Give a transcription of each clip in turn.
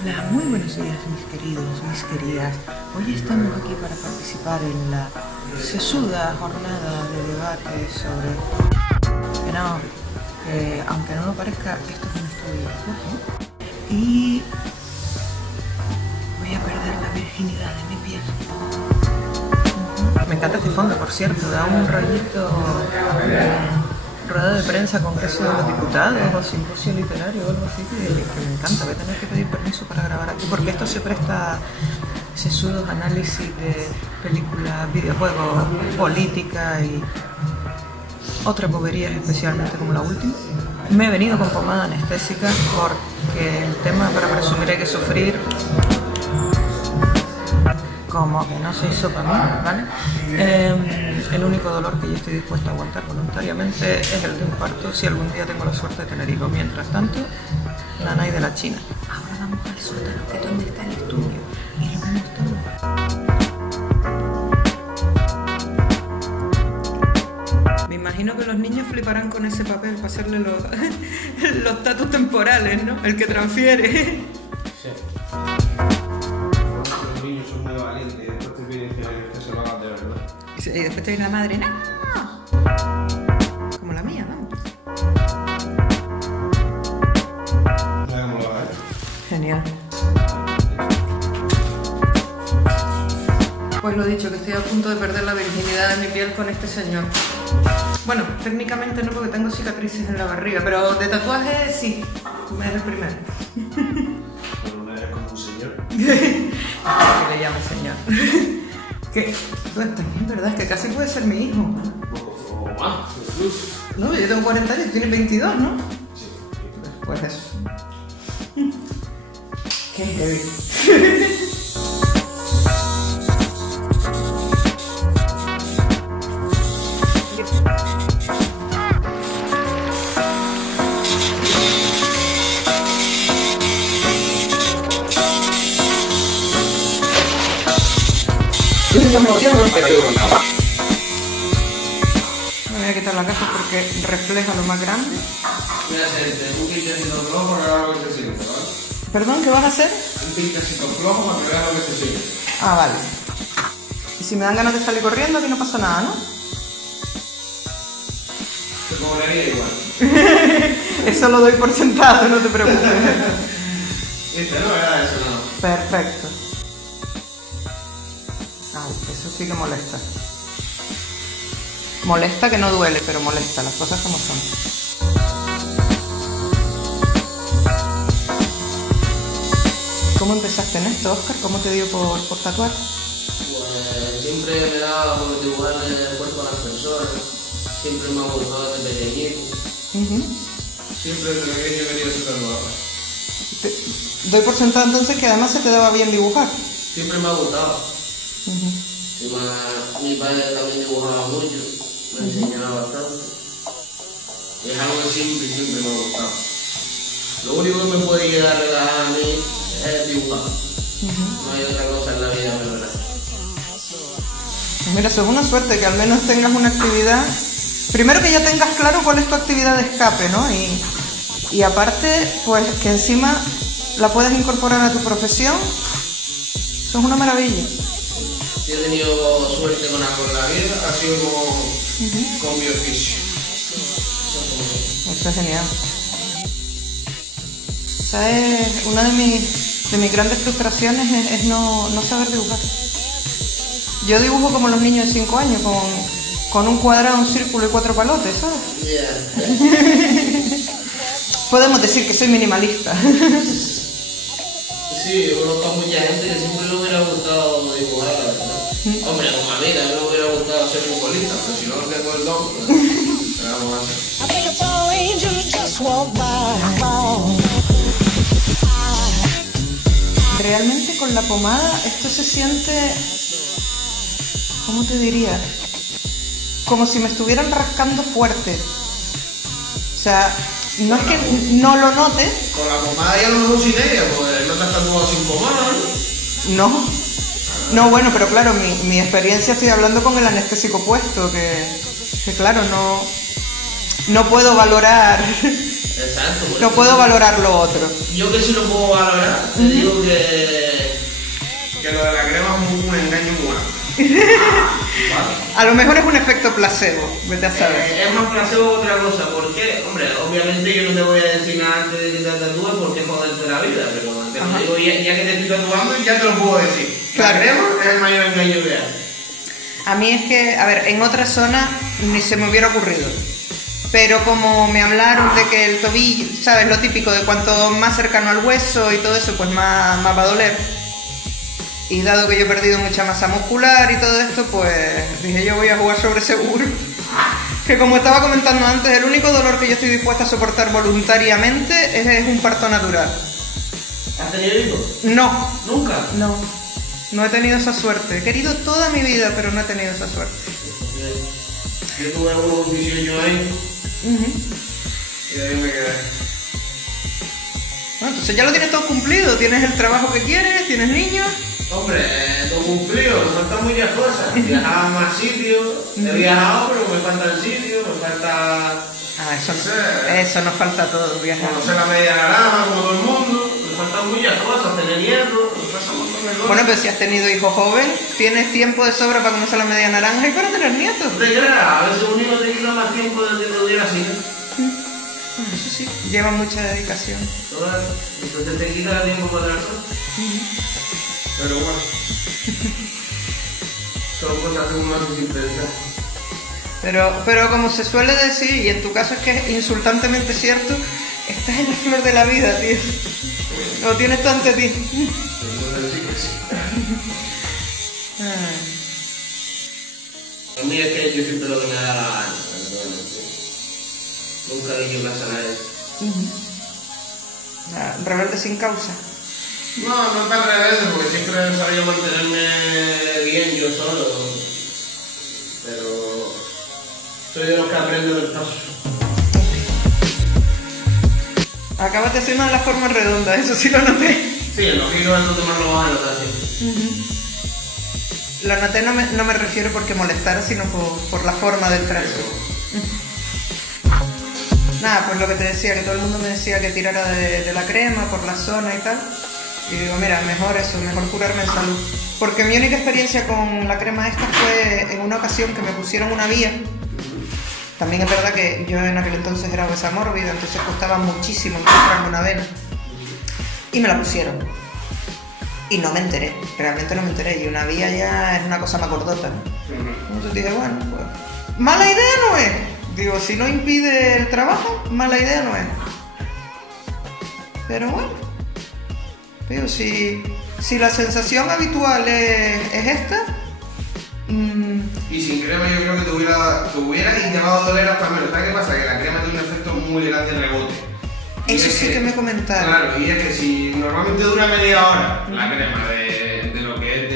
Hola, muy buenos días mis queridos, mis queridas. Hoy estamos aquí para participar en la sesuda jornada de debate sobre que no, aunque no lo parezca, esto es un estudio de cuerpo y voy a perder la virginidad de mi piel. Me encanta este fondo, por cierto, da un rollito rueda de prensa, Congreso de los Diputados o simposio literario o algo así que me encanta. Voy a tener que pedir permiso para grabar aquí porque esto se presta a sesudos análisis de películas, videojuegos, política y otras boberías, especialmente como la última. Me he venido con pomada anestésica porque el tema para presumir hay que sufrir como que no se hizo para mí, ¿vale? El único dolor que yo estoy dispuesta a aguantar voluntariamente es el de un parto si algún día tengo la suerte de tener hijos. Mientras tanto, nanay de la China. Ahora vamos al sótano, que es donde está el estudio. Y lo vemos todo. Me imagino que los niños fliparán con ese papel para hacerle los tatus temporales, ¿no? El que transfiere. Sí. Los niños son muy valientes y después te piden que se lo hagan de verdad. Y después te viene la madre, ¡no! Como la mía, vamos. Mira cómo lo hagas. Genial. Pues lo dicho, que estoy a punto de perder la virginidad de mi piel con este señor. Bueno, técnicamente no, porque tengo cicatrices en la barriga, pero de tatuaje sí, es el primero. Pero no eres como un señor. Que le llame señor. Que tú estás bien, ¿verdad? Es que casi puede ser mi hijo. O más, incluso. No, yo tengo 40 años, tienes 22, ¿no? Sí. Pues eso. Qué heavy. Me voy a quitar la gafa porque refleja lo más grande. Voy a hacerte un pintacito flojo para que veas lo que te sirve, ¿vale? ¿Perdón? ¿Qué vas a hacer? Un pintacito flojo para que veas lo que te sirve. Ah, vale. Y si me dan ganas de salir corriendo, aquí no pasa nada, ¿no? Te cobraría igual. Eso lo doy por sentado, no te preocupes. Viste, no era eso, no. Perfecto. Ay, eso sí que molesta. Molesta que no duele, pero molesta, las cosas como son. ¿Cómo empezaste en esto, Oscar? ¿Cómo te dio por tatuar? Pues siempre me daba por dibujar el cuerpo a las personas, siempre me ha gustado desde pequeñito. Siempre desde pequeño he querido ser tatuador. Doy por sentado entonces que además se te daba bien dibujar. Siempre me ha gustado. Mi padre también dibujaba mucho, me enseñaba bastante. Y es algo que siempre me ha gustado. Lo único que me puede llegar a relajar a mí es dibujar. No hay otra cosa en la vida, de verdad. Mira, eso es una suerte que al menos tengas una actividad. Primero que ya tengas claro cuál es tu actividad de escape, ¿no? Y aparte, pues que encima la puedas incorporar a tu profesión. Eso es una maravilla. Si he tenido suerte con algo en la vida, ha sido con mi oficio. Eso es genial. ¿Sabes? Una de mis grandes frustraciones es no saber dibujar. Yo dibujo como los niños de 5 años, con un cuadrado, un círculo y 4 palotes, ¿sabes? Yeah. Podemos decir que soy minimalista. Sí, yo conozco a mucha gente que siempre le hubiera gustado dibujar, la verdad. Hombre, como a mí también me hubiera gustado ser futbolista, pero si no tengo el don, ¿qué vamos a hacer? Realmente con la pomada esto se siente, ¿cómo te diría? Como si me estuvieran rascando fuerte. O sea, no es que no lo note. Con la pomada ya no lo sin ella, pues no te has tatuado sin pomada, ¿no? No, bueno, pero claro, mi experiencia, estoy hablando con el anestésico puesto, que claro, no puedo valorar Exacto. Pues, no puedo valorar lo otro. Yo que sí lo puedo valorar, te digo que lo de la crema es un engaño humano. Vale. A lo mejor es un efecto placebo, vete a saber. Es más placebo que otra cosa, porque, hombre, obviamente yo no te voy a decir nada antes de que te tatúes porque es joderte la vida, pero te lo digo, ya que te estoy tatuando, ya te lo puedo decir. Claro. La crema es el mayor engaño que hay. A mí es que, a ver, en otra zona ni se me hubiera ocurrido. Pero como me hablaron de que el tobillo, ¿sabes? Lo típico de cuanto más cercano al hueso y todo eso, pues más va a doler. Y dado que yo he perdido mucha masa muscular y todo esto, pues dije yo voy a jugar sobre seguro. Que como estaba comentando antes, el único dolor que yo estoy dispuesta a soportar voluntariamente es un parto natural. ¿Has tenido hijos? No. ¿Nunca? No he tenido esa suerte. He querido toda mi vida, pero no he tenido esa suerte. Yo tuve unos 18 años y ahí me quedé. Bueno, entonces ya lo tienes todo cumplido. Tienes el trabajo que quieres, tienes niños. Hombre, todo cumplido, me faltan muchas cosas. Viajaba a más sitios, he viajado, pero me faltan sitios, me falta... Eso nos falta todo, viajar. Conocer la media naranja como todo el mundo, me faltan muchas cosas, tener nietos, me faltan un montón de cosas. Bueno, pero si has tenido hijo joven, tienes tiempo de sobra para conocer la media naranja y para tener nietos. ¿Te creas? A veces un hijo te quita más tiempo del que tuviera así. Eso sí, lleva mucha dedicación. Entonces te quita tiempo para otra cosa. Pero bueno, son cosas que uno hace sin pensar. Pero como se suele decir, y en tu caso es que es insultantemente cierto, estás en la flor de la vida, tío. Lo tienes todo ante ti. Entonces sí que sí. A mí es que yo siempre lo que me da la gana. Nunca he dicho casa a nadie. Rebelde sin causa. No tan rebelde, porque siempre he sabido mantenerme bien yo solo. Pero soy de los que aprendo del paso. Acabas de hacer una de las formas redondas, eso sí lo noté. Sí, en los giros estos demás lo vas a notar, sí. Lo noté, no me refiero porque molestara, sino por la forma del trazo. Nada, pues lo que te decía, que todo el mundo me decía que tirara de la crema por la zona y tal. Y digo, mira, mejor eso, mejor curarme en salud. Porque mi única experiencia con la crema esta fue en una ocasión que me pusieron una vía. También es verdad que yo en aquel entonces era obesa mórbida, entonces costaba muchísimo encontrarme una vena. Y me la pusieron. Y no me enteré, realmente no me enteré. Y una vía ya es una cosa más gordota, ¿no? Entonces dije, bueno, pues mala idea no es. Digo, si no impide el trabajo, mala idea no es. Pero bueno, digo, si la sensación habitual es esta... Y sin crema yo creo que te hubiera llegado a doler hasta menos. ¿Sabes qué pasa? Que la crema tiene un efecto muy grande de rebote. Eso sí que me comentaron. Claro, y es que si normalmente dura media hora la crema de lo que es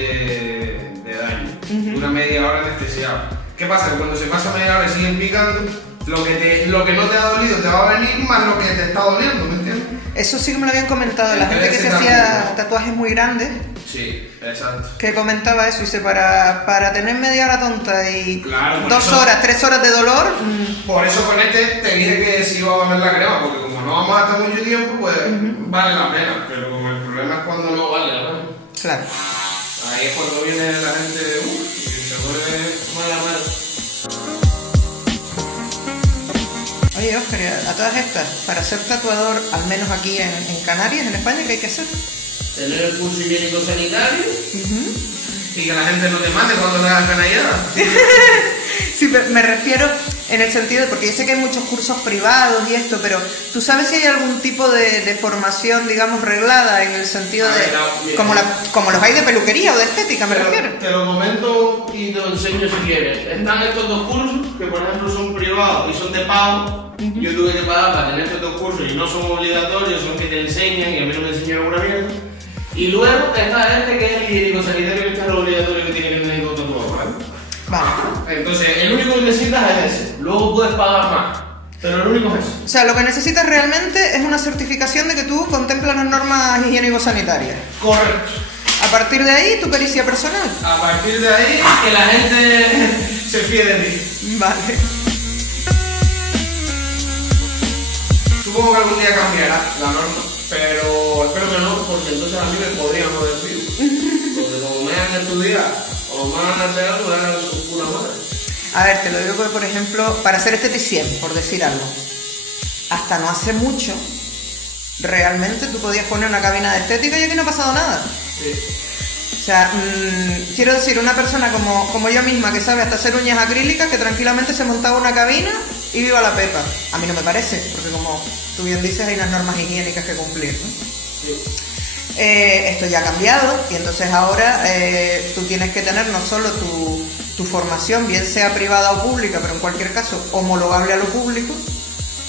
de daño, dura media hora anestesiado. ¿Qué pasa? Que cuando se pasa media hora y siguen picando, lo que no te ha dolido te va a venir más lo que te está doliendo, ¿me entiendes? Eso sí que me lo habían comentado, la gente que se hacía tatuajes muy grandes. Sí, exacto. Que comentaba eso, dice, para tener media hora tonta y claro, 2 horas, 3 horas de dolor. Por eso con este te dije que sí iba a poner la crema, porque como no vamos a estar mucho tiempo, pues vale la pena. Pero como el problema es cuando no vale la pena. Claro. Ahí es cuando viene la gente y se vuelve mala. Oye, Óscar, a todas estas, para ser tatuador, al menos aquí en Canarias, en España, ¿qué hay que hacer? Tener el curso higiénico sanitario Y que la gente no te mate cuando le hagas canallada. Sí, me refiero en el sentido de, porque yo sé que hay muchos cursos privados y esto, pero ¿tú sabes si hay algún tipo de formación, digamos, reglada en el sentido de, como los hay de peluquería o de estética, me refiero? Te lo comento y te lo enseño si quieres. Están estos dos cursos, que por ejemplo son privados y son de pago. Yo tuve que pagar para tener estos dos cursos y no son obligatorios, son que te enseñan y a mí no me enseñaron una mierda. Y luego está este que es el higiénico sanitario, que este es lo obligatorio que tiene que tener todo tatuado, ¿vale? Vale. Entonces, el único que necesitas es ese. Luego puedes pagar más, pero el único es ese. O sea, lo que necesitas realmente es una certificación de que tú contemplas las normas higiénico-sanitarias. Correcto. A partir de ahí, tu pericia personal. A partir de ahí, que la gente se fíe de ti. Vale. Tú Supongo que algún día cambiará la norma, pero Espero que no, porque entonces a mí me podrían joder tío. Porque como me hagan estudiar o me van a hacer algo, me hagan su pura madre. A ver, te lo digo porque, por ejemplo, para ser esteticien, por decir algo, hasta no hace mucho, realmente tú podías poner una cabina de estética y aquí no ha pasado nada. Sí. O sea, quiero decir, una persona como yo misma que sabe hasta hacer uñas acrílicas, que tranquilamente se montaba una cabina y viva la pepa. A mí no me parece, porque como tú bien dices, hay unas normas higiénicas que cumplir, ¿no? Sí. Esto ya ha cambiado y entonces ahora tú tienes que tener no solo tu formación, bien sea privada o pública, pero en cualquier caso homologable a lo público,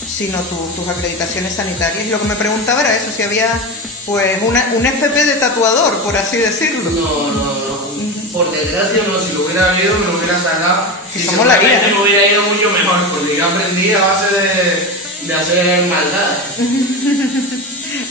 sino tus acreditaciones sanitarias. Y lo que me preguntaba era eso, si había pues un FP de tatuador, por así decirlo. No. Por desgracia no, si lo hubiera habido me lo hubiera sacado. Si Y somos la guía. seguramente me hubiera ido mucho mejor, porque yo aprendí a base de hacer maldad.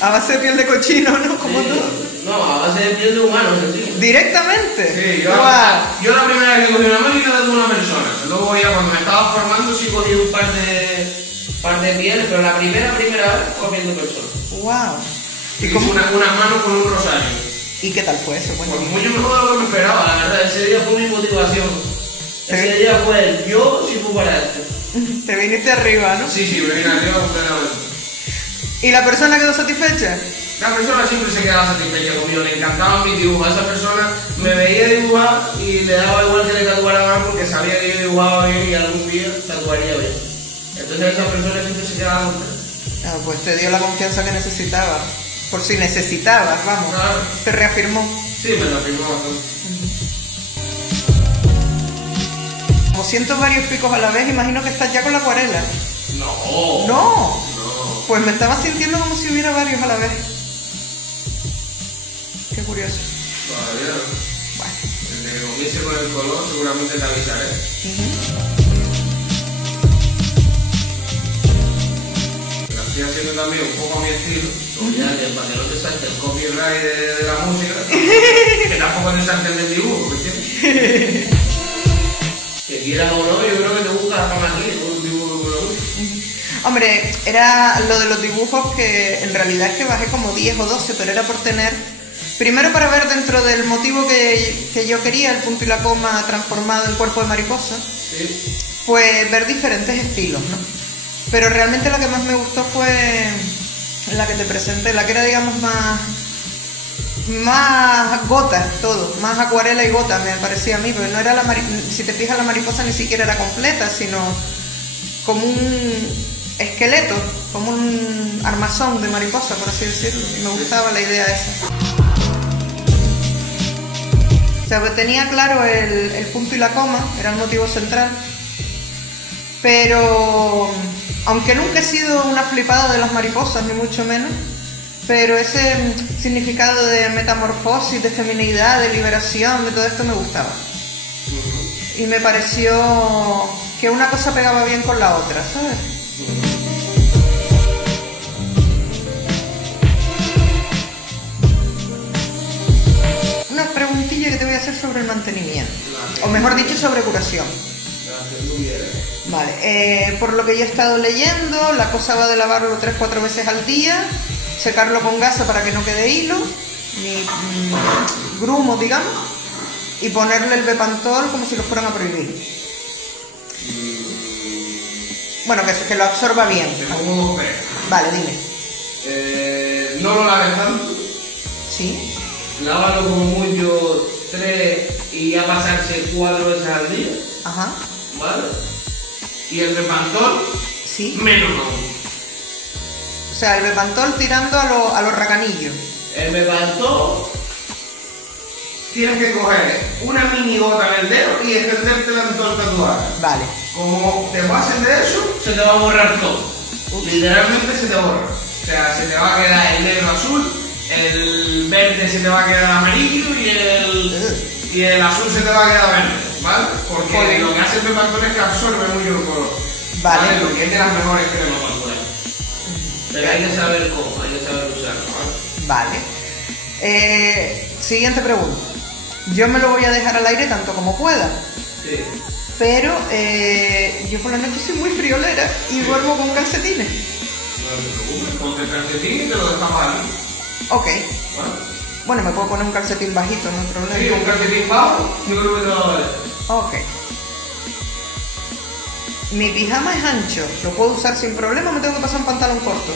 A base de piel de cochino, ¿no? Como Sí. tú. No, a base de piel de humanos, encima. ¿Directamente? sí, Guau. yo la primera vez que cogí una máquina de una persona. Luego ya cuando me estaba formando sí cogí un par de pieles, pero la primera vez cogiendo personas. Wow. Y hice unas manos con un rosario. ¿Y qué tal fue eso? Pues Cuéntame. mucho mejor de lo que me esperaba, la verdad. Ese día fue mi motivación. Sí. Ese día fue el yo si fui para esto. Te viniste arriba, ¿no? Sí, me vine arriba completamente. ¿Y la persona quedó satisfecha? La persona siempre se quedaba satisfecha conmigo, le encantaban mis dibujos. A esa persona me veía dibujar y le daba igual que le tatuara más porque sabía que yo dibujaba bien y algún día tatuaría bien. Entonces esa persona siempre se quedaba contenta. Ah, pues te dio la confianza que necesitaba. Por si necesitabas, vamos. Claro. Te reafirmó. Sí, me lo afirmó bastante. Como siento varios picos a la vez, imagino que estás ya con la acuarela. No. ¡No! No. Pues me estaba sintiendo como si hubiera varios a la vez. Qué curioso. Todavía no. Bueno. Desde que comience con el color seguramente te avisaré. Lo estoy haciendo también un poco a mi estilo. Ya que para que no te salte el Copyright de la música. Que tampoco te salte el del dibujo, ¿me entiendes? que quieras o no, yo creo que te buscas la fama aquí, con un dibujo como lo único. Hombre, era lo de los dibujos que en realidad es que bajé como 10 o 12, pero era por tener... Primero para ver dentro del motivo que yo quería, el punto y la coma transformado en cuerpo de mariposa, Sí. pues ver diferentes estilos, ¿no? Pero realmente la que más me gustó fue la que te presenté, la que era, digamos, más gota, todo, más acuarela y gota me parecía a mí, pero no era si te fijas la mariposa ni siquiera era completa, sino como un esqueleto, como un armazón de mariposa, por así decirlo, y me gustaba la idea esa. O sea, pues tenía claro el punto y la coma, era el motivo central, pero aunque nunca he sido una flipada de las mariposas, ni mucho menos, pero ese significado de metamorfosis, de feminidad, de liberación, de todo esto me gustaba. Y me pareció que una cosa pegaba bien con la otra, ¿sabes? Una preguntilla que te voy a hacer sobre el mantenimiento, o mejor dicho, sobre curación. Vale, por lo que yo he estado leyendo, la cosa va de lavarlo 3-4 veces al día, secarlo con gasa para que no quede hilo, ni grumo, digamos, y ponerle el Bepantol como si lo fueran a prohibir. Bueno, que lo absorba bien. Tengo que Vale, dime. no lo laves tanto, ¿Sí? Lávalo como mucho 3 y a pasarse 4 veces al día, Ajá. ¿vale? y el Bepantol Sí. menos aún. O sea, el Bepantol tirando a los racanillos. Me levantó, Tienes que coger una mini gota en el dedo y extendértela en todo el tatuaje. Vale. Como te pases de eso, se te va a borrar todo. literalmente se te borra. O sea, se te va a quedar el negro azul, el verde se te va a quedar amarillo y el azul se te va a quedar verde, ¿vale? Porque Joder. lo que hace el Bepantol es que absorbe mucho el color. Vale. Lo que es de las mejores cremas para curar. Pero hay que saber cómo, hay que saber usarlo, ¿vale? Vale. Siguiente pregunta. Yo me lo voy a dejar al aire tanto como pueda, Sí. pero yo por la noche soy muy friolera y duermo con calcetines. te preocupes, ponte el calcetín y te lo dejamos aquí. Ok. Bueno. Bueno, me puedo poner un calcetín bajito, no hay problema. Sí, un calcetín bajo, yo creo que te va a valer. Ok. Mi pijama es ancho, ¿lo puedo usar sin problema o me tengo que pasar un pantalón corto?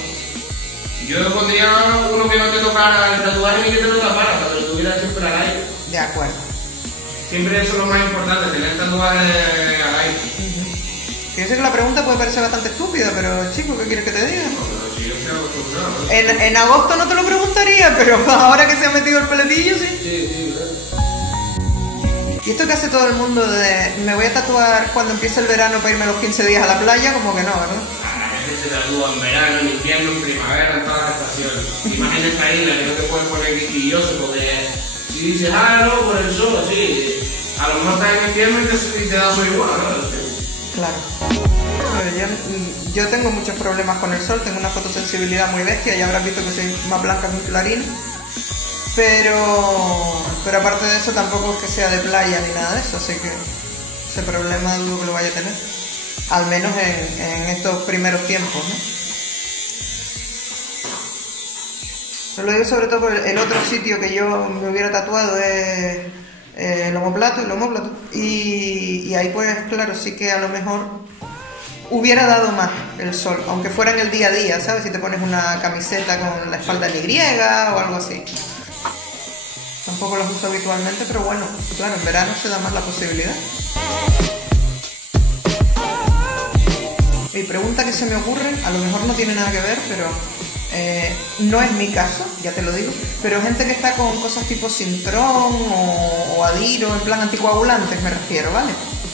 Yo le pondría uno que no te tocara el tatuaje ni que te lo tapara, para que lo tuviera siempre al aire. De acuerdo. Siempre eso es lo más importante, tener tatuaje al aire. Yo sé que la pregunta puede parecer bastante estúpida, pero chico, ¿qué quieres que te diga? No, pero si yo estoy acostumbrado, ¿no? En agosto no te lo preguntaría, pero ahora que se ha metido el peletillo, sí. Sí, claro. Y esto que hace todo el mundo de me voy a tatuar cuando empiece el verano para irme los 15 días a la playa, como que no, ¿verdad? La gente se tatúa en verano, en invierno, en primavera, en todas las estaciones. Imagínate esta isla que no te puedes poner quisquilloso porque si dices, no, por el sol, sí, a lo mejor estás en invierno y te da sol igual, ¿no? Claro. Yo tengo muchos problemas con el sol, tengo una fotosensibilidad muy bestia, ya habrás visto que soy más blanca que un clarín. Pero aparte de eso tampoco es que sea de playa ni nada de eso, así que ese problema dudo que lo vaya a tener. Al menos en estos primeros tiempos, ¿no? Lo digo sobre todo porque el otro sitio que yo me hubiera tatuado es el omóplato, y ahí pues claro, sí que a lo mejor hubiera dado más el sol, aunque fuera en el día a día, ¿sabes? Si te pones una camiseta con la espalda en Y o algo así. Tampoco los uso habitualmente, pero bueno, claro, en verano se da más la posibilidad. Mi pregunta que se me ocurre, a lo mejor no tiene nada que ver, pero no es mi caso, ya te lo digo, pero gente que está con cosas tipo Sintrón o Adiro, en plan anticoagulantes me refiero, ¿vale?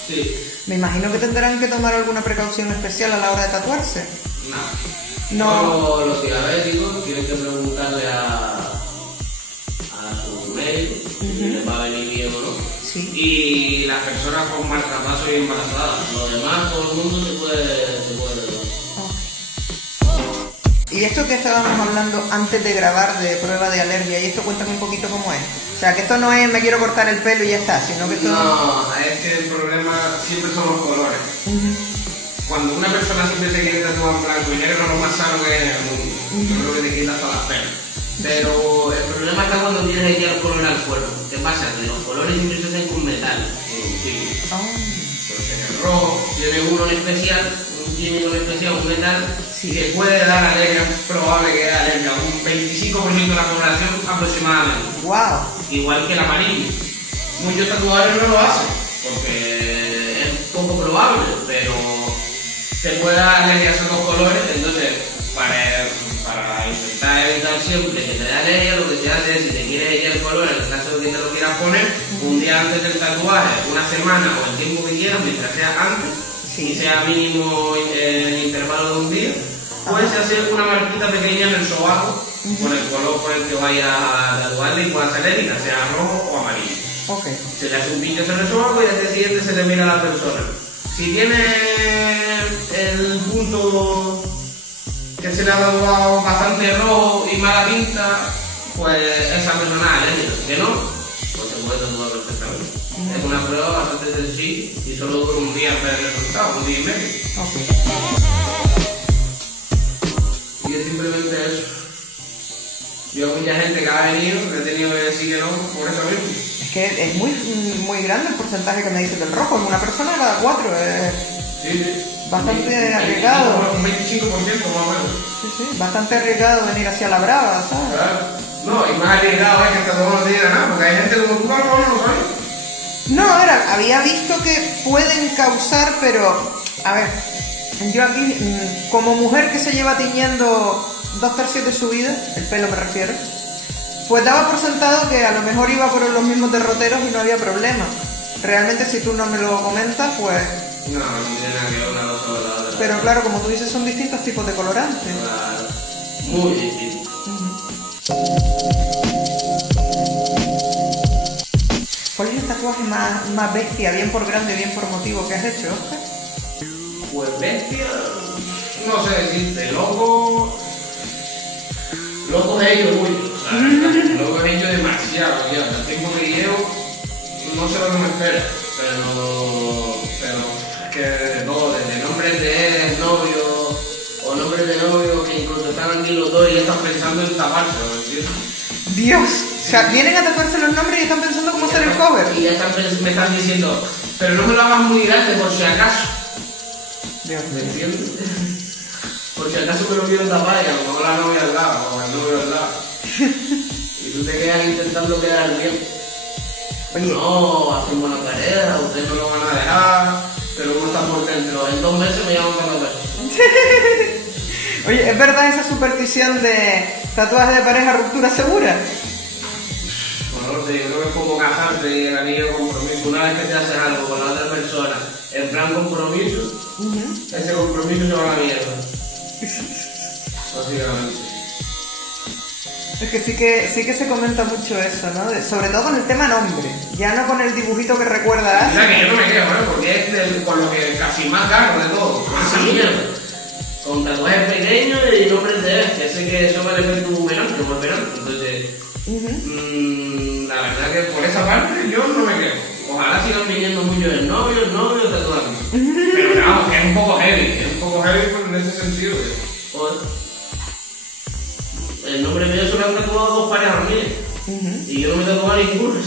Sí. Me imagino que tendrán que tomar alguna precaución especial a la hora de tatuarse. No. Los diabéticos tienen que preguntarle a su médico si les va a venir bien o no. Sí. Y las personas con marcapasos y embarazadas. Lo demás, todo el mundo se puede tatuar. Y esto que estábamos hablando antes de grabar de prueba de alergia, y esto cuéntame un poquito cómo es. O sea, que esto no es me quiero cortar el pelo y ya está, sino que esto... No, es que el problema siempre son los colores. Cuando una persona siempre se quiere tatuar en blanco y negro, es lo más sano que hay en el mundo. Yo creo que te quita todas las penas. Pero el problema está cuando tienes que echar color al cuerpo. ¿Qué pasa? Que los colores siempre se hacen con metal. Sí. Entonces el rojo tiene uno en especial, un químico en especial, un metal, que puede dar alergia, es probable que dé alergia, un 25% de la población aproximadamente. ¡Wow! Igual que el amarillo. Muchos tatuadores no lo hacen, porque es poco probable, pero se puede dar alergia a esos dos colores, entonces para intentar evitar siempre que te dé alergia, lo que se hace es, si te quieres echar el color, en el caso de que te lo quieras poner, un día antes del tatuaje, una semana o el tiempo que quieras, mientras sea antes, y sea mínimo el intervalo de un día, puedes hacer una marquita pequeña en el sobaco con el color por el que vayas a tatuarle y pueda ser alérgica, sea rojo o amarillo. Okay. Se le hace un pincho en el sobaco y al día siguiente se le mira a la persona. Si tiene el punto que se le ha dado bastante rojo y mala pinta, pues esa persona es alérgica. Que no, pues se puede tatuar perfectamente. Es una prueba bastante sencilla y solo dura un día para el resultado, un día y medio. Okay. Y es simplemente eso. Yo a mucha gente que ha venido le he tenido que decir que no por eso mismo. Es que es muy grande el porcentaje que me dices del rojo, en una persona cada 4. Sí. Bastante arriesgado. Un 25% más o menos. Sí, bastante arriesgado venir hacia la brava, ¿sabes? Claro. No, y más arriesgado es que el tatuador no te diga nada, porque hay gente como tú que no lo sabe. No, a ver, había visto que pueden causar, pero, a ver, yo aquí, como mujer que se lleva tiñendo 2/3 de su vida, el pelo me refiero, pues daba por sentado que a lo mejor iba por los mismos derroteros y no había problema. Realmente si tú no me lo comentas, pues... No tiene nada que ver una cosa con la otra. Pero claro, como tú dices, son distintos tipos de colorantes. Claro. Muy distinto. ¿Cuál es el tatuaje más bestia, bien por grande, bien por motivo, que has hecho, Oscar? Pues bestia, no sé decirte, loco es ello mucho, ¿sabes? Loco es ello demasiado, ya, el tiempo que llevo, no sé lo que me espera, pero es que de todo, desde nombres de novio, o nombres de novio que incluso tatuárselo, ¿me entiendes? Dios, o sea, vienen a tatuarse los nombres y están pensando cómo hacer el cover. Y ya me están diciendo, pero no me lo hagas muy grande por si acaso. Dios, ¿Me entiendes? Por si acaso me lo quiero tapar y a lo mejor la novia al lado, o el novio al lado. Y tú te quedas intentando quedar bien. oye, No, hacen buena tarea, ustedes no lo van a dejar, pero uno está por dentro. En 2 meses me llaman para tatuar. oye, ¿es verdad esa superstición de tatuaje de pareja ruptura segura? Bueno, yo creo que es como casarte y el anillo de compromiso. Una vez que te haces algo con la otra persona, en plan compromiso, ese compromiso se va a la mierda. Básicamente. Es que sí que se comenta mucho eso, ¿no? Sobre todo con el tema nombre, ya no con el dibujito que recuerda a... O sea que yo no me creo, ¿no? Porque es con lo que casi más gano de todo, con esa mierda. Con tatuajes pequeños y nombres de él, que sé que eso vale ver tu menor, que por verano. Entonces, la verdad que por esa parte yo no me creo. Ojalá sigan viniendo muchos novios, tatuando. Pero vamos, que es un poco heavy en ese sentido. Joder. El nombre mío solo han tatuado 2 parejas mías. Y yo no me he tatuado ninguno.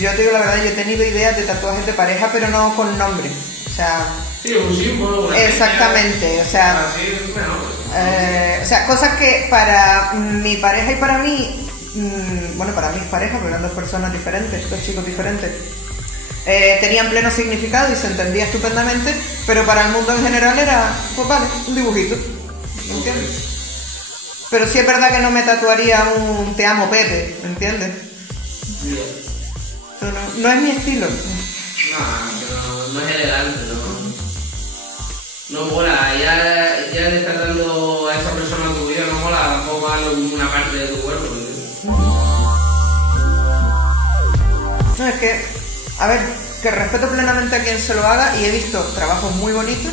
Yo te digo la verdad, yo he tenido ideas de tatuajes de pareja, pero no con nombre. O sea... Sí, un símbolo. Exactamente, o sea... o sea, cosas que para mi pareja y para mí... bueno, para mis parejas, porque eran 2 personas diferentes, 2 chicos diferentes, tenían pleno significado y se entendía estupendamente, pero para el mundo en general era, pues vale, un dibujito, ¿me entiendes? Pero sí es verdad que no me tatuaría un te amo Pepe, ¿me entiendes? No es mi estilo. No, no es elegante, no mola, ya le estás dando a esa persona tu vida, no mola tampoco darle una parte de tu cuerpo. No, es que, a ver, que respeto plenamente a quien se lo haga y he visto trabajos muy bonitos,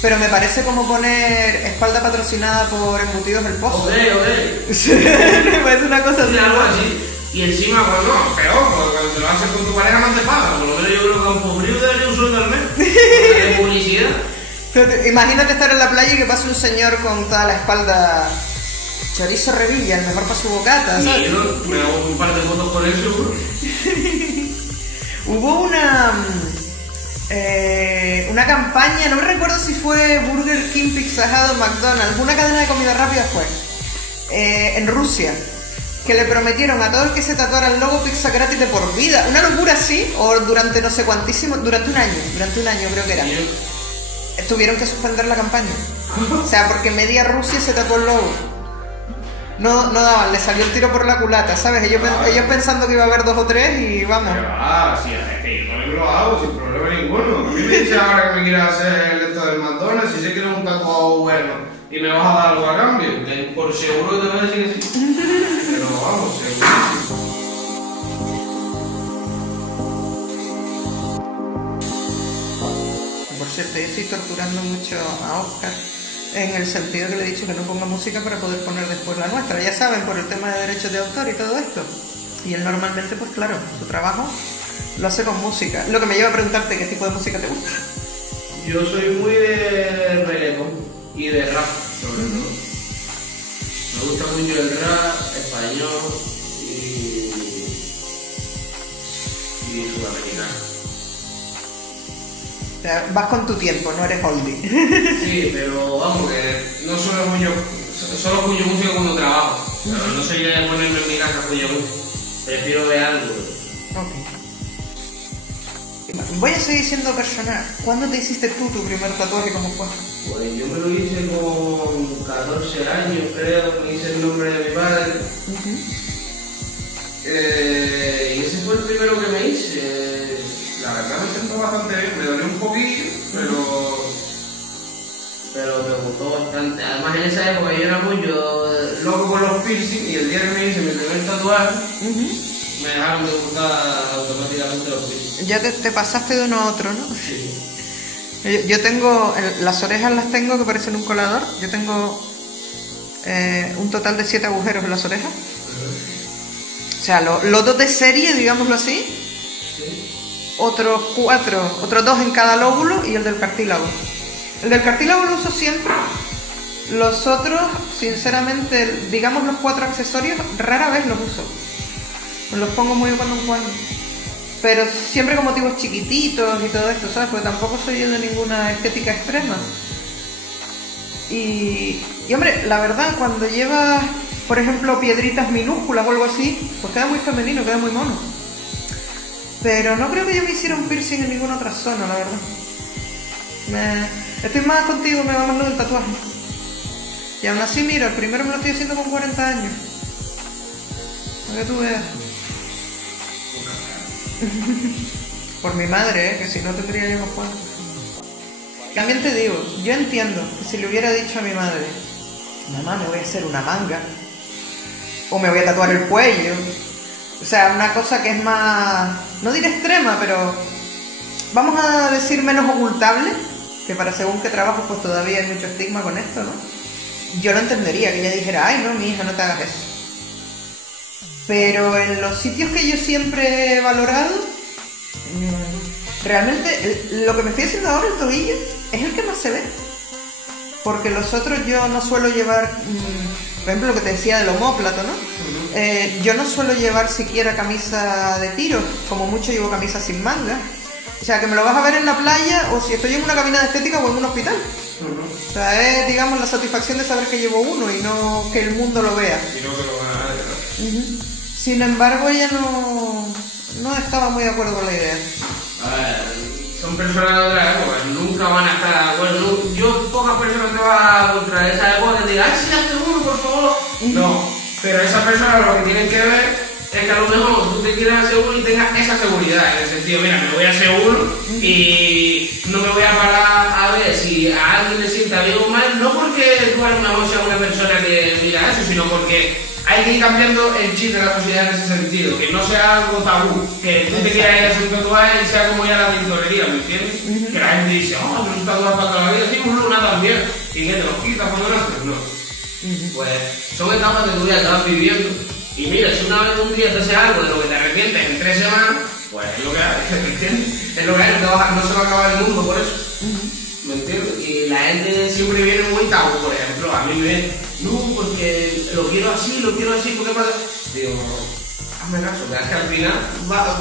pero me parece como poner espalda patrocinada por Embutidos del Pozo. Ok. Me parece una cosa así. Algo así. Y encima, pues no, peor, porque cuando te lo haces con tu pareja no te pagan. Por lo menos yo creo que a un pobre daría un sueldo al mes. De publicidad. Imagínate estar en la playa y que pase un señor con toda la espalda chorizo Revilla, el mejor para su bocata, ¿sabes? Y yo me hago un par de fotos con él seguro. Hubo una campaña, no me recuerdo si fue Burger King, Pizza Hut o McDonald's, una cadena de comida rápida fue, en Rusia, que le prometieron a todo el que se tatuara el logo pizza gratis de por vida, una locura así, o durante no sé cuantísimo, durante un año creo que era. Tuvieron que suspender la campaña, o sea, porque media Rusia se tatuó el logo. No daban, le salió el tiro por la culata, ¿sabes? Ellos pensando que iba a haber 2 o 3 y vamos. Sí, es que yo también lo hago sin problema ninguno. A mí me dice ahora que me quiera hacer el esto del McDonald's, si sé que eres un tatuado bueno y me vas a dar algo a cambio, que por seguro te voy a decir que sí. Pero vamos, segurísimo. Por cierto, yo estoy torturando mucho a Oscar en el sentido que le he dicho que no ponga música para poder poner después la nuestra, ya saben, por el tema de derechos de autor y todo esto. Y él normalmente, pues claro, su trabajo lo hace con música. Lo que me lleva a preguntarte qué tipo de música te gusta. Yo soy muy de reggaeton y de rap, sobre todo. Me gusta mucho el rap español y sudamericano. O sea, vas con tu tiempo, no eres oldie. Sí, pero vamos, que no solo escucho música cuando trabajo. Pero no soy de ponerme en mi casa a escuchar música. Prefiero ver algo. Ok. Voy a seguir siendo personal. ¿Cuándo te hiciste tú tu primer tatuaje? ¿Cómo fue? Pues yo me lo hice con 14 años, creo. Me hice el nombre de mi padre. Y ese fue el primero que me hice. La verdad me sentó bastante bien, me dolió un poquillo, pero me gustó bastante. Además en esa época yo era muy loco con los piercing y el día que me hice mi primer tatuaje me dejaron de gustar automáticamente los piercing. Ya te pasaste de uno a otro, ¿no? Sí. Yo tengo, las orejas las tengo que parecen un colador. Yo tengo un total de 7 agujeros en las orejas. O sea, los 2 de serie, digámoslo así. Sí. Otros 2 en cada lóbulo y el del cartílago. El del cartílago lo uso siempre Los otros, sinceramente, digamos los 4 accesorios, rara vez los uso. Me los pongo muy de cuando en cuando. Pero siempre con motivos chiquititos y todo esto, ¿sabes? Porque tampoco soy yo de ninguna estética extrema. Y hombre, la verdad, cuando llevas, por ejemplo, piedritas minúsculas o algo así, pues queda muy femenino, queda muy mono. Pero no creo que yo me hiciera un piercing en ninguna otra zona, la verdad. Estoy más contigo, me va más lo del tatuaje. Y aún así, mira, el primero me lo estoy haciendo con 40 años. Para que tú veas. Por mi madre, que si no tendría yo unos cuantos. También te digo, yo entiendo que si le hubiera dicho a mi madre, mamá, me voy a hacer una manga, o me voy a tatuar el cuello, o sea, una cosa que es más, no diré extrema, pero vamos a decir menos ocultable, que para según qué trabajo pues todavía hay mucho estigma con esto, ¿no? Yo lo entendería, que ella dijera, ay no, mi hija, no te hagas eso. Pero en los sitios que yo siempre he valorado, realmente lo que me estoy haciendo ahora, el tobillo, es el que más se ve. Porque los otros yo no suelo llevar, por ejemplo lo que te decía del omóplato, ¿no? Yo no suelo llevar siquiera camisa de tiro, como mucho llevo camisa sin manga. O sea, que me lo vas a ver en la playa o si estoy en una cabina de estética o en un hospital. O sea, es, digamos, la satisfacción de saber que llevo uno y no que el mundo lo vea. Y no que lo van a ver, ¿no? Sin embargo, ella no estaba muy de acuerdo con la idea. A ver, son personas de otra época, nunca van a estar. Bueno, yo pocas personas te van a contra esa época que digan, ¡ay, sí, hazte uno, por favor! No, pero esas personas lo que tienen que ver es que a lo mejor tú te quieras hacer uno y tengas esa seguridad, en el sentido, mira, me voy a hacer uno y no me voy a parar a ver si a alguien le sienta bien o mal, no porque tú a lo mejor seas una persona que mira eso, sino porque hay que ir cambiando el chip de la sociedad en ese sentido, que no sea algo tabú, que tú te quieras ir a hacer un tatuaje y sea como ya la tintorería, ¿me entiendes? Que la gente dice, oh, pero un tatuaje para toda la vida, sí, un luna también, y que te los quitas cuando naces, no. Pues son etapas de tu vida que vas viviendo. Y mira, si una vez un día te haces algo de lo que te arrepientes en 3 semanas, pues es lo que hay, ¿me entiendes? Es lo que hay, no se va a acabar el mundo por eso. ¿Me entiendes? Y la gente siempre viene muy tabú, por ejemplo, a mí me viene, no, porque lo quiero así, ¿por qué pasa? Digo, hazme caso, que es que al final,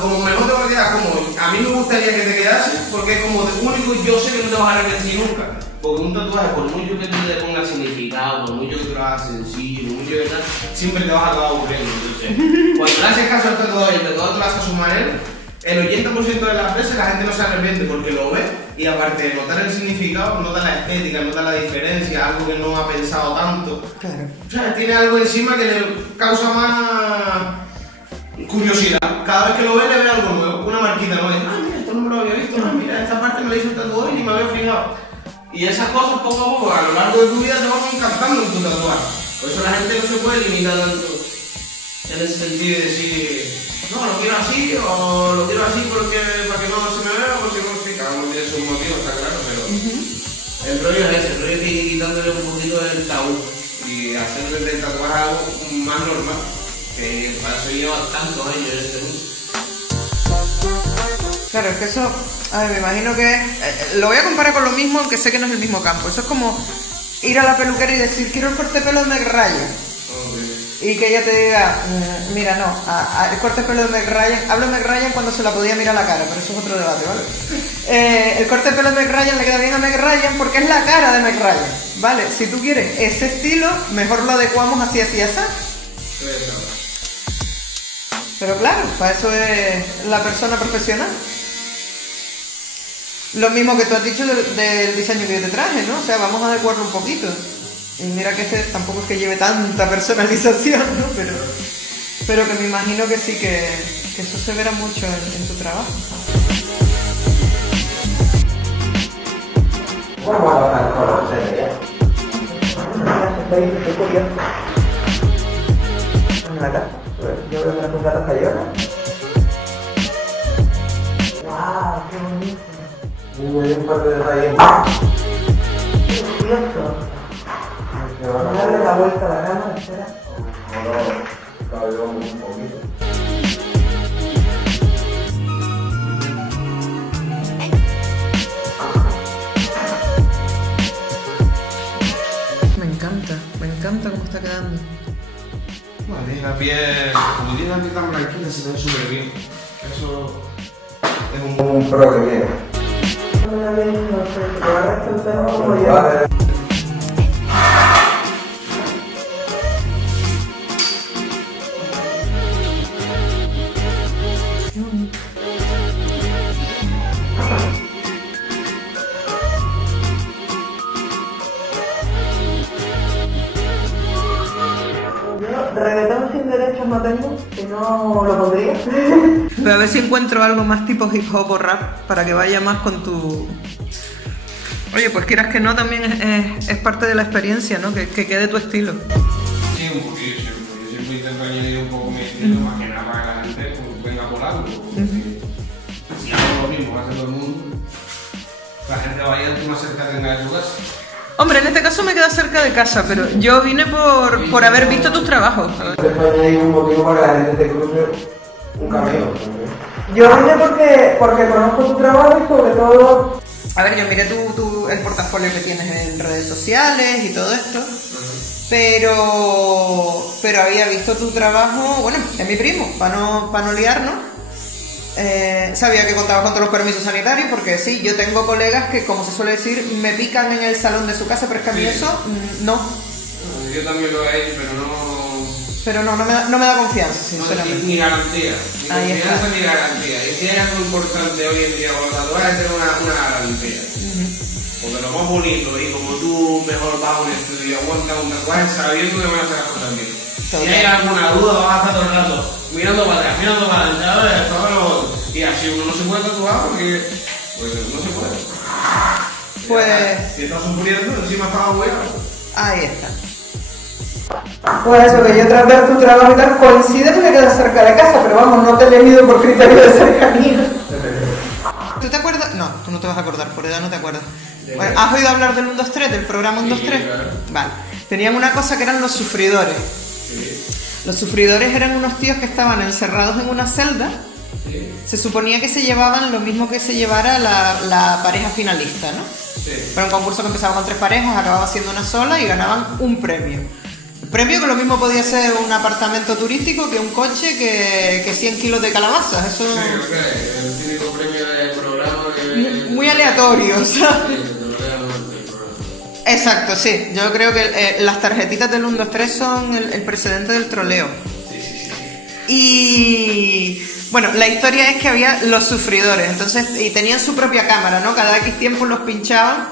como mejor te va a quedar como, a mí me gustaría que te quedase, porque es como de único, yo sé que no te vas a arrepentir nunca. Porque un tatuaje, por mucho que tú le pongas significado, por mucho que tú lo hagas sencillo, por mucho que tal, siempre te vas a acabar aburriendo. Entonces, cuando le haces caso al tatuador y el tatuador te lo hace a su manera, el 80% de las veces la gente no se arrepiente porque lo ve y aparte de notar el significado, nota la estética, nota la diferencia, algo que no ha pensado tanto. Claro. O sea, tiene algo encima que le causa más curiosidad. Cada vez que lo ve le ve algo nuevo, una marquita nueva. Ah, mira, esto no me lo había visto, ah, mira, esta parte me la hizo el tatuador y ni me había fijado. Y esas cosas poco a poco a lo largo de tu vida te van encantando en tu tatuaje. Por eso la gente no se puede limitar tanto en ese sentido de decir, no, lo quiero así o lo quiero así porque, para que no se me vea, porque no sé, cada uno tiene sus motivos, está claro, pero el rollo es ese, el rollo es que ir quitándole un poquito del tabú y hacerle del tatuaje algo más normal, que para eso lleva tantos años en este mundo. Claro, es que eso, a ver, me imagino que, lo voy a comparar con lo mismo, aunque sé que no es el mismo campo. Eso es como ir a la peluquera y decir, quiero el corte de pelo de Meg Ryan. Y que ella te diga, mira, no, el corte de pelo de Meg Ryan, hablo de Meg Ryan cuando se la podía mirar la cara, pero eso es otro debate, ¿vale? El corte de pelo de Meg Ryan le queda bien a Meg Ryan porque es la cara de Meg Ryan, ¿vale? Si tú quieres ese estilo, mejor lo adecuamos así, así. Pero claro, para eso es la persona profesional. Lo mismo que tú has dicho del diseño que yo te traje, ¿no? O sea, vamos a adecuarlo un poquito. Y mira que este tampoco es que lleve tanta personalización, ¿no? Pero que me imagino que sí, que eso se verá mucho en tu trabajo. ¿Cómo va a bajar con la serie? Estoy curioso. En la casa. Yo veo unas gatas cayonas. ¡Wow! ¡Qué bonito! Y me dio un par de detalles más. ¡Qué precioso! Darle la vuelta a la cama, espera. No, lo un poquito. Me quedando. Bueno, tiene la piel, como tiene la piel tan blanquita, se ve súper bien. Eso es un pro que viene. No sé, te agarras el pelo como yo. Reggaetón sin derechos no tengo, si no lo pondría. Pero a ver si encuentro algo más tipo hip hop o rap para que vaya más con tu... Oye, pues quieras que no, también es parte de la experiencia, ¿no? Que quede tu estilo. Sí, un poquillo siempre. Yo siempre intento añadir un poco mi estilo, más que nada para que la gente pues, venga por algo. Si hago lo mismo, hace todo el mundo, la gente vaya más cerca de su casa. Hombre, en este caso me queda cerca de casa, pero yo vine por haber visto tus trabajos. Después añadir un motivo para que la gente te cruce un camino. Yo vine porque conozco tu trabajo y sobre todo... A ver, yo miré el portafolio que tienes en redes sociales y todo esto, pero había visto tu trabajo, bueno, es mi primo, para no liarnos. Sabía que contabas con todos los permisos sanitarios, porque sí, yo tengo colegas que, como se suele decir, me pican en el salón de su casa, pero es que a mí eso, no. Yo también lo he hecho, pero no... Pero no me da confianza, sinceramente. Ni garantía, ni Ahí confianza está. ni garantía. Y si hay algo importante hoy en día con los tatuajes, tener una garantía. Porque lo más bonito y como tú mejor vas a un estudio y aguantas un tatuaje sabiendo que van a hacer las cosas bien. Si hay alguna duda, vas a estar todo el rato mirando para atrás, mirando para adelante, y así uno no se puede tatuar porque pues no se puede. Pues... Si estás sufriendo, encima estás abuelo. Ahí está. Pues eso, que yo tras ver tu trabajo y tal, coincide porque quedas cerca de casa, pero vamos, no te he elegido por criterio de cercanía. ¿Tú te acuerdas? No, tú no te vas a acordar, por edad no te acuerdas. Bueno, ¿has oído hablar del 1, 2, 3, del programa 1, 2, 3? Sí, claro. Vale. Tenían una cosa que eran los sufridores. Los sufridores eran unos tíos que estaban encerrados en una celda. Se suponía que se llevaban lo mismo que se llevara la pareja finalista, ¿no? Era un concurso que empezaba con 3 parejas, acababa siendo una sola y ganaban un premio. El premio que lo mismo podía ser un apartamento turístico que un coche que 100 kilos de calabazas. Eso Sí, ok, el típico premio de programa que... muy aleatorio, ¿sabes? Sí, que te lo vean antes del programa. Exacto, sí. Yo creo que las tarjetitas del 1, 2, 3 son el precedente del troleo. Y bueno, la historia es que había los sufridores, entonces, y tenían su propia cámara, ¿no? Cada X tiempo los pinchaban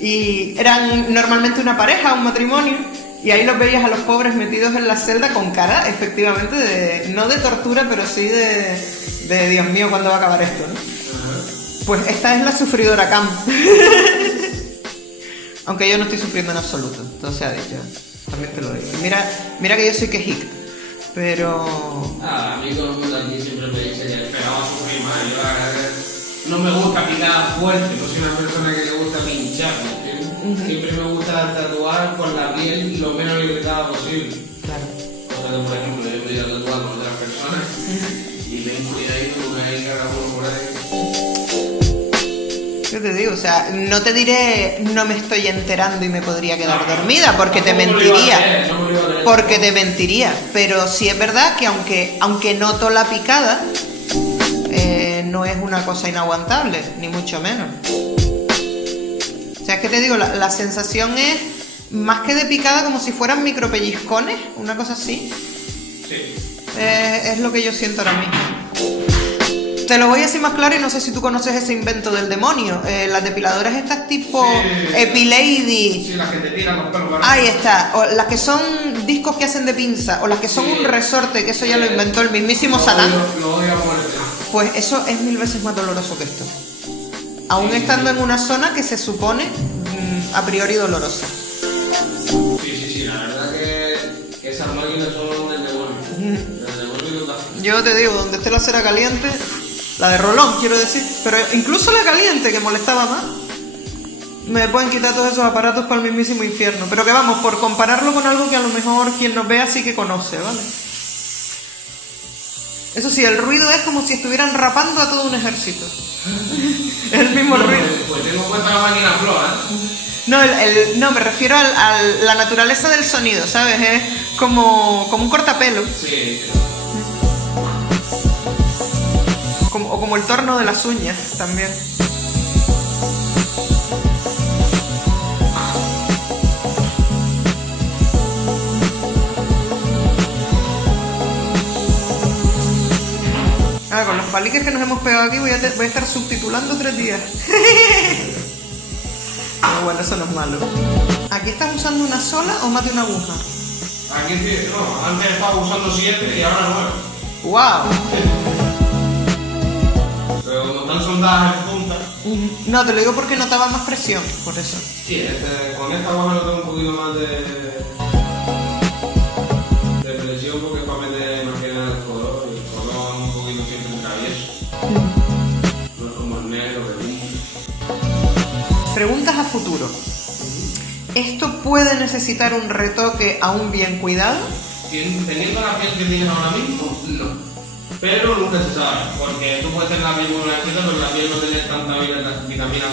y eran normalmente una pareja, un matrimonio, y ahí los veías a los pobres metidos en la celda con cara, efectivamente, no de tortura, pero sí de Dios mío, ¿cuándo va a acabar esto, no? Pues esta es la sufridora cam. Aunque yo no estoy sufriendo en absoluto, todo se ha dicho, también te lo digo. Mira que yo soy quejica, pero... A mí todo el mundo aquí siempre me dice que esperaba sufrir más. Yo la verdad que no me gusta picar fuerte, no soy una persona que le gusta pinchar, ¿me entiendes? Siempre me gusta tatuar con la piel lo menos irritada posible. Claro. O sea que, por ejemplo, yo me voy a tatuar con otras personas y ten cuidadito con ahí cada uno por ahí. Yo te digo, o sea, no te diré no me estoy enterando y me podría quedar dormida, porque te mentiría. Porque te mentiría. Pero sí es verdad que aunque noto la picada, no es una cosa inaguantable, ni mucho menos. O sea, es que te digo, la sensación es más que de picada, como si fueran micropellizcones, una cosa así. Sí. Es lo que yo siento ahora mismo. Te lo voy a decir más claro y no sé si tú conoces ese invento del demonio. Las depiladoras estas tipo Sí. Epilady. Sí, las que te tiran los pelos para Ahí está. O las que son discos que hacen de pinza. O las que son Sí. un resorte, que eso ya lo inventó el mismísimo Satán. Lo odio a muerte. Pues eso es 1000 veces más doloroso que esto. Aún estando en una zona que se supone a priori dolorosa. Sí, la verdad que esas máquinas son del demonio. Del demonio total. Yo te digo, donde esté la cera caliente, la de Rolón, quiero decir, pero incluso la caliente, que molestaba más, me pueden quitar todos esos aparatos para el mismísimo infierno. Pero que vamos, por compararlo con algo que a lo mejor quien nos vea sí que conoce, ¿vale? Eso sí, el ruido es como si estuvieran rapando a todo un ejército. Es el mismo ruido. Pues tengo en cuenta la máquina floja, ¿eh? No, no, me refiero a la naturaleza del sonido, ¿sabes? Es como un cortapelo. Sí. O como el torno de las uñas también. Ahora, con los paliques que nos hemos pegado aquí voy a estar subtitulando 3 días. Pero bueno, eso no es malo. ¿Aquí estás usando una sola o más de una aguja? Aquí sí, no, antes estaba usando 7 y ahora 9. ¡Wow! Pero cuando están soldadas en punta. No, te lo digo porque notaba más presión, por eso. Sí, con esta aguja noto un poquito más de presión porque es para meter más que nada el color. Y el color es un poquito siempre travieso. No es como el negro, Preguntas a futuro. ¿Esto puede necesitar un retoque aún bien cuidado? Teniendo la piel que tienes ahora mismo, no. Pero nunca se sabe, porque tú puedes tener la piel muy blanquita, pero la piel no tiene tanta vitamina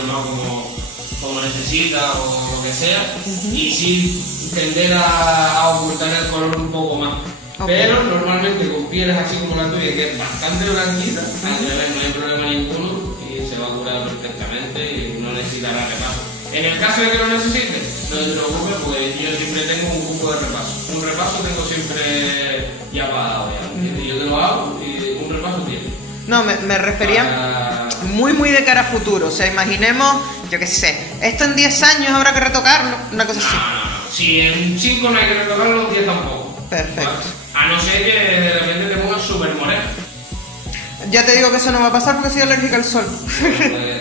como necesita o lo que sea, y sí tender a ocultar el color un poco más. Okay. Pero normalmente con pieles así como la tuya, que es bastante blanquita, no hay problema ninguno y se va a curar perfectamente y no necesitará repaso. En el caso de que lo necesites, no te preocupes porque yo siempre tengo un cupo de repaso. Un repaso tengo siempre ya pagado, y yo te lo hago y un repaso tiene. No, me refería muy de cara a futuro. O sea, imaginemos, yo qué sé, esto en 10 años habrá que retocarlo, una cosa así. No. Si en 5 no hay que retocarlo, en 10 tampoco. Perfecto. ¿Vale? A no ser que de repente te pongas súper moreno. Ya te digo que eso no va a pasar porque soy alérgica al sol.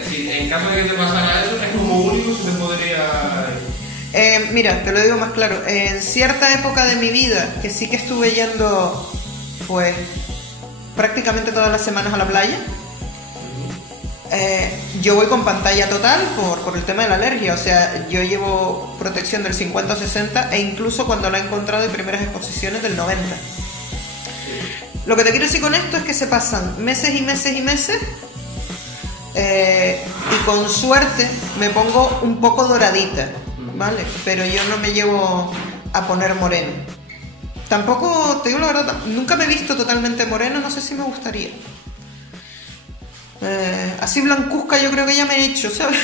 Si en caso de que te pasara eso, es como único se te podría... Mira, te lo digo más claro. En cierta época de mi vida, que sí que estuve yendo, pues, prácticamente todas las semanas a la playa, yo voy con pantalla total por el tema de la alergia. O sea, yo llevo protección del 50 o 60 e incluso cuando la he encontrado en primeras exposiciones del 90. Lo que te quiero decir con esto es que se pasan meses y meses y meses y con suerte me pongo un poco doradita, ¿vale? Pero yo no me llevo a poner moreno. Tampoco, te digo la verdad, nunca me he visto totalmente moreno, no sé si me gustaría. Así blancuzca yo creo que ya me he hecho, ¿sabes?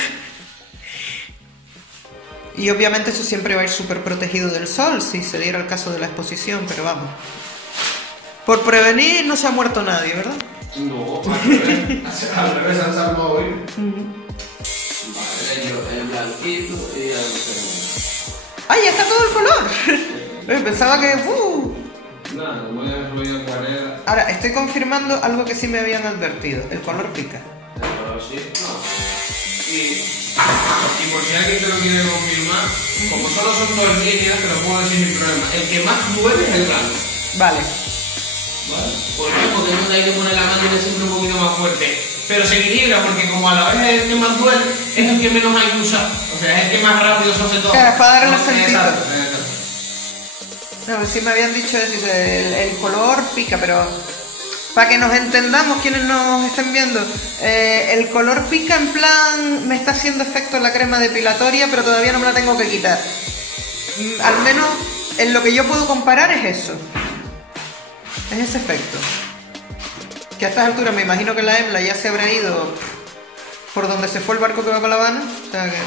Y obviamente eso siempre va a ir súper protegido del sol si se diera el caso de la exposición, pero vamos. Por prevenir no se ha muerto nadie, ¿verdad? No, al revés han salvado hoy. Vale, yo el blanquito y el segundo. ¡Ay, ya está todo el color! Pensaba que... Nada, voy a incluir acuarela. Ahora, estoy confirmando algo que sí me habían advertido. El color pica. El color sí. No. Y por si alguien te lo quiere confirmar, como solo son 2 líneas, te lo puedo decir sin problema. El que más duele es el blanco. Vale. ¿Vale? ¿Por qué? Porque entonces hay que poner la mano siempre un poquito más fuerte. Pero se equilibra porque como a la vez es el que más duele, es el que menos hay que usar. O sea, es el que más rápido se hace todo. Claro, para darle el sentido. Exacto. No, sí me habían dicho eso, el color pica, pero para que nos entendamos quienes nos estén viendo, el color pica en plan, me está haciendo efecto la crema depilatoria, pero todavía no me la tengo que quitar. Al menos en lo que yo puedo comparar es eso. Es ese efecto. Que a estas alturas me imagino que la hembra ya se habrá ido por donde se fue el barco que va para La Habana. O sea que...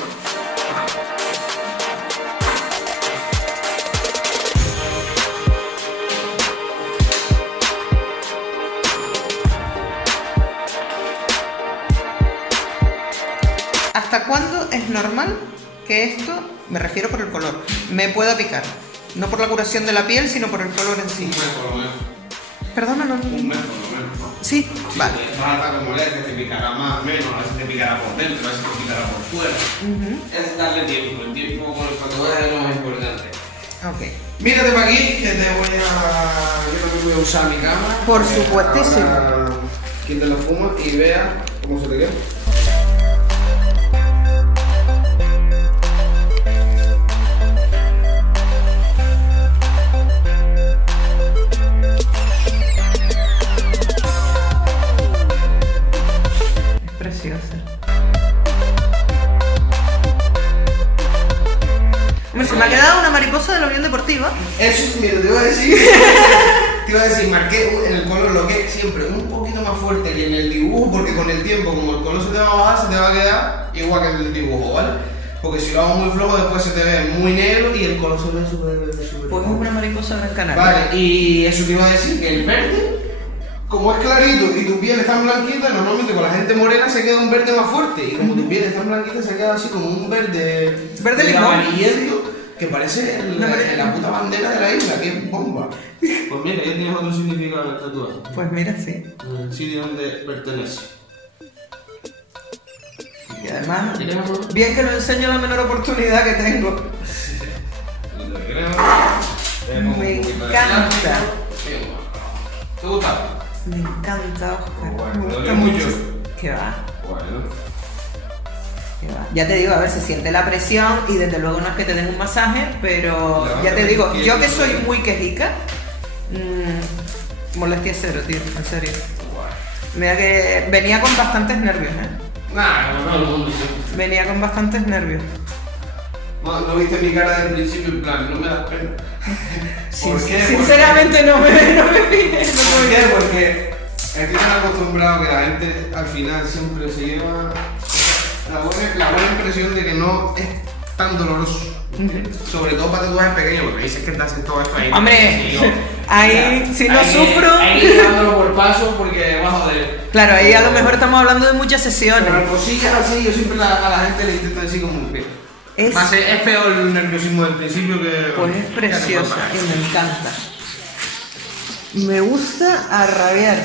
¿Hasta cuándo es normal que esto, me refiero por el color, me pueda picar? No por la curación de la piel, sino por el color en sí. Un mes por lo menos. Perdona, no. Un mes por lo menos. Sí, vale. Vas a estar como leche, te picará más o menos, a veces te picará por dentro, a veces te picará por fuera. Es darle tiempo, el tiempo con el tatuaje es lo más importante. Ok. Mírate para aquí, que te voy a... Yo también voy a usar mi cámara. Por supuestísimo. Quien te lo fuma y vea cómo se te queda. deportiva. Eso, mira, te iba a decir, marqué en el color lo que siempre un poquito más fuerte que en el dibujo, porque con el tiempo, como el color se te va a bajar, se te va a quedar igual que en el dibujo, ¿vale? Porque si lo hago muy flojo, después se te ve muy negro y el color se ve súper. Pues es una mariposa gran canaria. Vale, y eso te iba a decir, que el verde, como es clarito y tu piel está blanquita, normalmente con la gente morena se queda un verde más fuerte. Y como tu piel está blanquita, se queda así como un verde limón. amarillento, que parece la puta bandera de la isla, que es bomba. Pues mira, ya tienes otro significado en el tatuaje. Pues mira, sí. El sitio donde pertenece. Y además, ¿Quieres amor? bien que lo enseño la menor oportunidad que tengo. Me encanta. ¿Te gusta? Me encanta, Oscar. Bueno, Me gusta duele mucho. mucho. Que va. Bueno. Que va. Ya te digo, a ver, se siente la presión y desde luego no es que te den un masaje, pero ya te digo, yo que soy muy quejica, molestia cero, tío, en serio. Mira que venía con bastantes nervios, Nah, como todo el mundo. Venía con bastantes nervios. No viste mi cara del principio, en plan, no me das pena. ¿Por qué? Sinceramente no me fijé. ¿Por qué? Porque estoy tan acostumbrado que la gente al final siempre se lleva la buena impresión de que no es tan doloroso. Sobre todo para tatuajes pequeños, porque dices que te hacen todo esto ahí. Hombre, ahí si no sufro. Ahí dándolo por paso porque va a joder. Claro, ahí a lo mejor estamos hablando de muchas sesiones. Pero cosillas así, yo siempre a la gente le intento decir como un pie. Es peor el nerviosismo del principio que. Pues es preciosa y me encanta. Me gusta a rabiar.